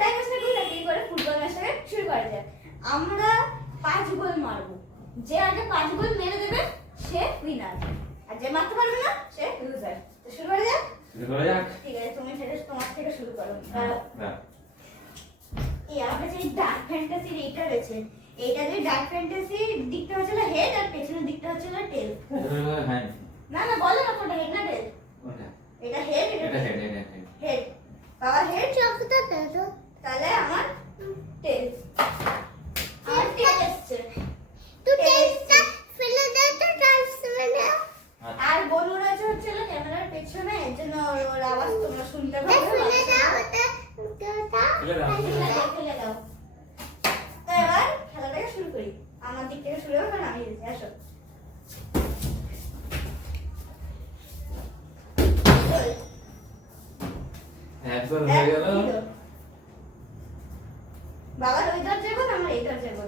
Time waste না করে কি করে ফুটবল ম্যাচটা শুরু করা যায়। আমরা 5 গোল মারবো, যে আগে 5 গোল মেরে দেবে সে উইনার, আর যে মারতে পারবে না সে লুজার। তো শুরু করা যাক। ঠিক আছে, তুমি সেটা তোমার থেকে শুরু করো। এই আমরা যে ডার্ক ফ্যান্টাসির এইটা রয়েছে, এইটা যে ডার্ক ফ্যান্টাসির দিকটা হচ্ছে হেড আর পেছনের দিকটা হচ্ছে টেল। না না বলো না কোনটা হেড না টেল? এটা হেড, এটা হেড। হেড বাবা হেড চকটা তো তাহলে আমার টেল। আর টেল আসছে, তো টেলটা ফেলে দাও তো ট্রান্সফারে। আর বলুরা হচ্ছে ক্যামেরার পেছনে, এর জন্য ওর আওয়াজ তোমরা শুনতে পাবে। ফেলে দাও ওটা, ফেলে দাও। তো এবার খেলাটাকে শুরু করি। আমার দিক থেকে শুরু হবে, কারণ আমি জিতেছি। আসো। একবার হয়ে গেল। বাবার ওই দরজা যাবো, আমরা এই দরজা যাবো।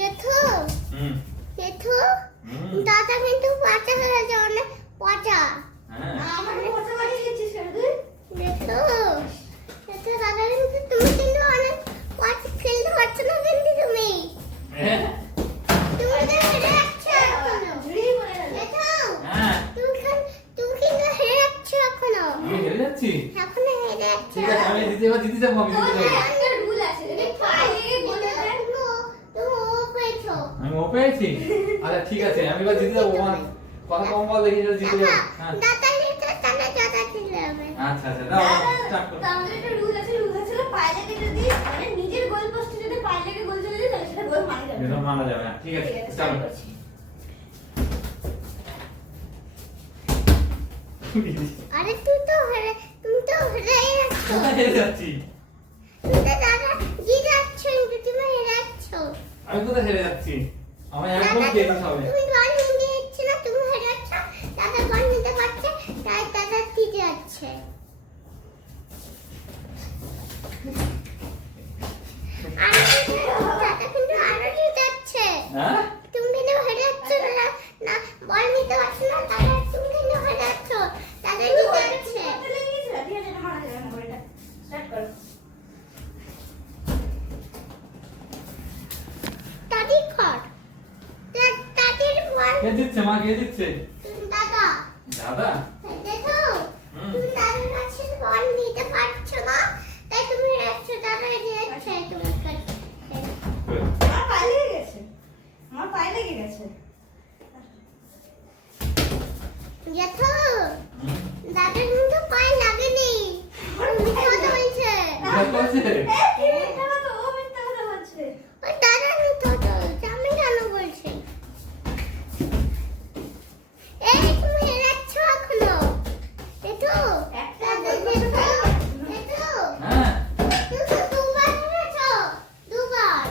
দেখো দেখো দাদা কিন্তু বাচ্চা হয়ে যাও না পচা। আমার পচা বানিয়ে দিচ্ছিস কেন তুই? দেখো দেখো দাদা কিন্তু তুমি কিন্তু অনেক পচা খেলতে পারছো না কিন্তু তুমি। তুমি তো হেরে যাচ্ছ এখনো। ঝুড়ি পড়ে গেল। দেখো তুমি কিন্তু হেরে যাচ্ছ এখনো। আমি হেরে যাচ্ছি? এখনো হেরে যাচ্ছ। ঠিক আছে, আমি জিতে যাবো। একটা রুল আছে, যদি পায়ে বলে দেন তুমি ও পেয়েছো। আমি ও পেয়েছি? আচ্ছা ঠিক আছে, আমি এবার জিতে যাবো। কথা কম বল, দেখি যদি জিতে যাবো। হ্যাঁ দাদা নিতে তাহলে দাদা খেলে হবে। আচ্ছা দাও স্টার্ট করো। আমাদের একটা রুল আছে, পায়ে লেগে যদি মানে নিজের গোল পোস্টে যদি পায়ে লেগে গোল চলে যায় তাহলে সেটা গোল মানা যাবে। এটা মানা যাবে না। ঠিক আছে চলো। আরে তুমি তো হেরে যাচ্ছ। কোথায় হেরে যাচ্ছি? তুমি তো দাদা জিতে যাচ্ছ, কিন্তু তুমি হেরে যাচ্ছ। আমি কোথায় হেরে যাচ্ছি? আমার একদম খেলতে হবে। তুমি গোল নিতে যাচ্ছ না, তুমি হেরে যাচ্ছ। দাদা গোল নিতে পারছে, তাই দাদা জিতে যাচ্ছে। দাদা কিন্তু আরো জিতে যাচ্ছে। হ্যাঁ তুমি কিন্তু হেরে যাচ্ছ না, বল নিতে পারছো না, দাদা তুমি কিন্তু হেরে যাচ্ছ। দাদা জিতে যাচ্ছে। ঠিক আছে, এটা মারা যাবে না, এটা স্টার্ট করো। দাদি কর, দাদির বল। কে জিতছে? মা কে জিতছে? দাদা। দাদা দেখো তুমি দাদার কাছে বল নিতে পারছো না, তাই তুমি হেরে যাচ্ছ। দাদা হেরে যাচ্ছে তোমার কাছে। আমার পায়ে লেগে গেছে, আমার পায়ে লেগে গেছে। দেখো দাদার কিন্তু পায়ে লাগেনি, মিথ্যা কথা বলছে। মিথ্যা কথা, ও মিথ্যা কথা বলছে। ওই দাদা মিথ্যা কথা বলছে, আমি কেন বলছি? এই তুমি হেরে যাচ্ছ এখনো। দেখো একটা দেখো হ্যাঁ তুমি দুবার হেরেছ, দুবার।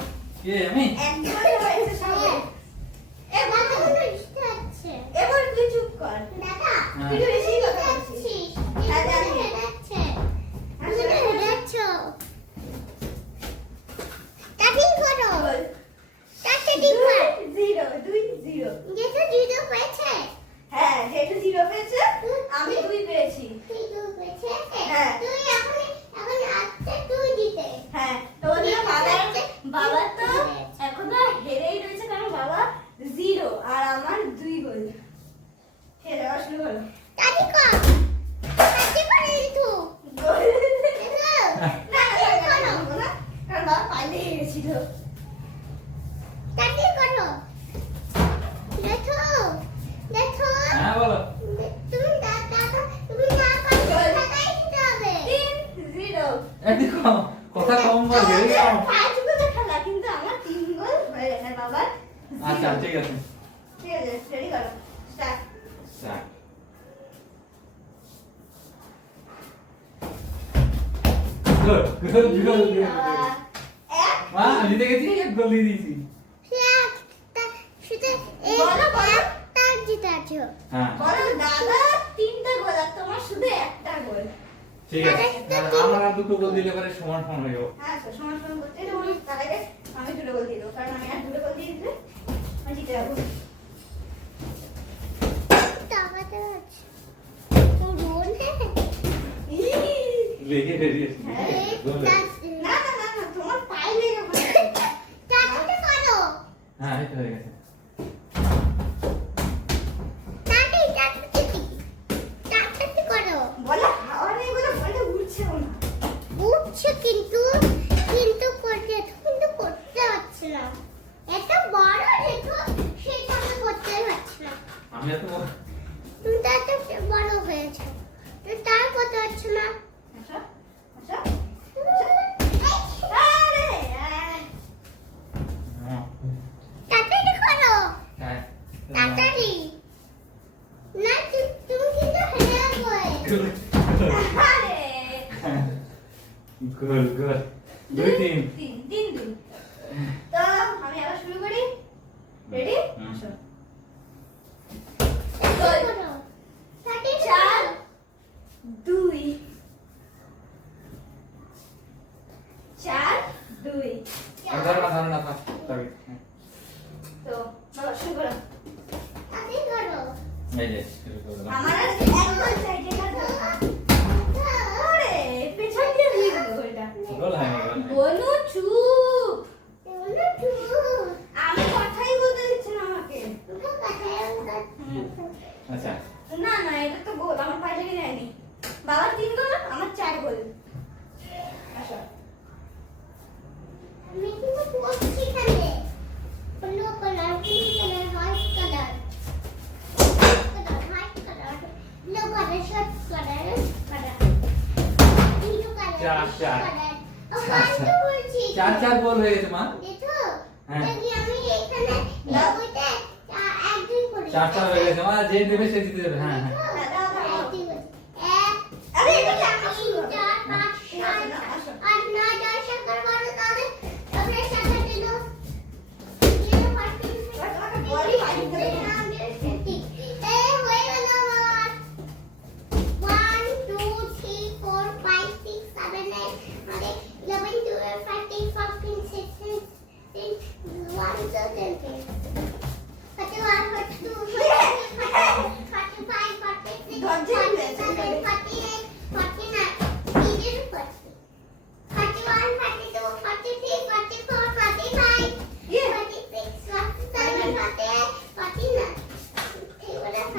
কে আমি? একবার হয়েছে সবে। এবার তুমি জিতে যাচ্ছে। এবার তুই চুপ কর দাদা, তুই বেশি কথা বলছিস। দাদা হেরে যাচ্ছে, তুমি তো হেরে যাচ্ছ। টাইপিং করো, টাইপিং কর। 0 যেটা 0 পেয়েছে। হ্যাঁ যেটা 0 পেয়েছে, আমি 2 পেয়েছি। তুই 2 পেয়েছে? হ্যাঁ তুই এখন আজকে তুই জিতে। হ্যাঁ তো বাবা তো এখনো হেরেই রয়েছে, কারণ বাবা 0 আর আমার 2 গোল। খেলা শুরু করো। টাইপিং কর, টাইপিং করে দিতু গোল। না কারণ বাবা পাইলে গেছিল। টাইপিং করো। দেখো দেখো হ্যাঁ বলো। তুমি দাদা তুমি না পারলে টাকাই দিতে হবে। 3-0। দেখো কথা কম বল, হেরে গেলাম। 5 গোলের খেলা, কিন্তু আমার 3 গোল হয়ে গেছে বাবা। আচ্ছা ঠিক আছে, ঠিক আছে রেডি করো, স্টার্ট। স্টার্ট। গোল মা আমি জিতে গেছি, এক গোল দিয়ে দিয়েছি। হ্যাঁ বলো দাদা 3টা গোল আর তোমার শুধু একটা গোল। ঠিক আছে, আমার আর দুটো গোল দিলে পরে সমান সমান হয়ে যাবো। হ্যাঁ তো সমান সমান করতে হবে। তার আগে আমি 2টো গোল দিয়ে দেবো, কারণ আমি আর 2টো গোল দিয়ে দিলে আমি জিতে যাবো। লেগে বেরিয়ে না না না না তোমার পায়ে লেগে পড়েছে। চারটে করো হ্যাঁ এই তো হয়ে গেছে চারটে করো বলে হাওয়া নেই বলে বলটা উঠছে না। উঠছে কিন্তু কিন্তু করতে কিন্তু করতে পারছি না এত বড় দেখো সেটা আমি করতে পারছি না আমি এত তুমি তো এত বড় হয়েছে তো তার করতে পারছি না আচ্ছা আচ্ছা আরে তাড়াতাড়ি করো হ্যাঁ তাড়াতাড়ি না তুমি কিন্তু হেরে যাবে আরে গুড গুড 2 3 তিন তো আমি আবার শুরু করি রেডি হুম। আসো করো তাড়াতাড়ি চার দুই চার দুই ধরো না থাক তবে তো চলো শুরু করো তাড়াতাড়ি করো এই যে শুরু করে দিলাম আমার আর একবার সাইডে আরে পেছন দিয়ে দিয়ে দিল এটা গোল হয়নি গোল হয়নি। বনু চুপ আমি কথাই বলতে দিচ্ছি না আমাকে আচ্ছা না না এটা তো গোল আমার পায়ে লেগে যায়নি বাবার 3 গোল আমার 4 গোল আসো আমি কিন্তু পড়ছি এখানে blue colour pink colour white colour white colour blue colour short colour blue colour চার। কালার ওখানে তো বলছি 4 গোল হয়ে গেছে মা দেখো হ্যাঁ। দেখি আমি এখানে লগোতে একদিন করি 4 হয়ে গেছে মা যে দেবে সে জিতে যাবে হ্যাঁ হ্যাঁ আরে এটা কি আমার শুরু হবে?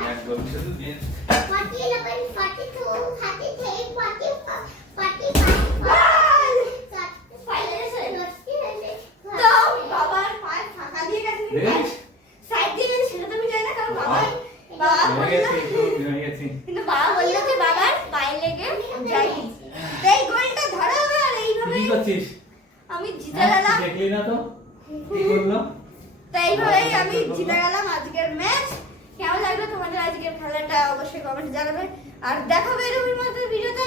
এক গোল শুধু দিয়ে তো বাবার পায়ে ফাঁকা দিয়ে গেছে দেখিস? সাইড দিয়ে গেছে সেটা তো আমি জানি না কারণ বাবা হয়ে গেছে একটু হয়ে গেছে কিন্তু বাবা বললো যে বাবার পায়ে লেগে যায়নি তো এই গোলটা ধরা হবে আর এইভাবে কি করছিস আমি জিতে হ্যাঁ, গেলাম দেখলি না তো কি করলো তো এইভাবেই আমি জিতে গেলাম আজকের ম্যাচ কেমন লাগলো তোমাদের আজকের খেলাটা অবশ্যই কমেন্টে জানাবে আর দেখাবে এরকম মতো ভিডিওতে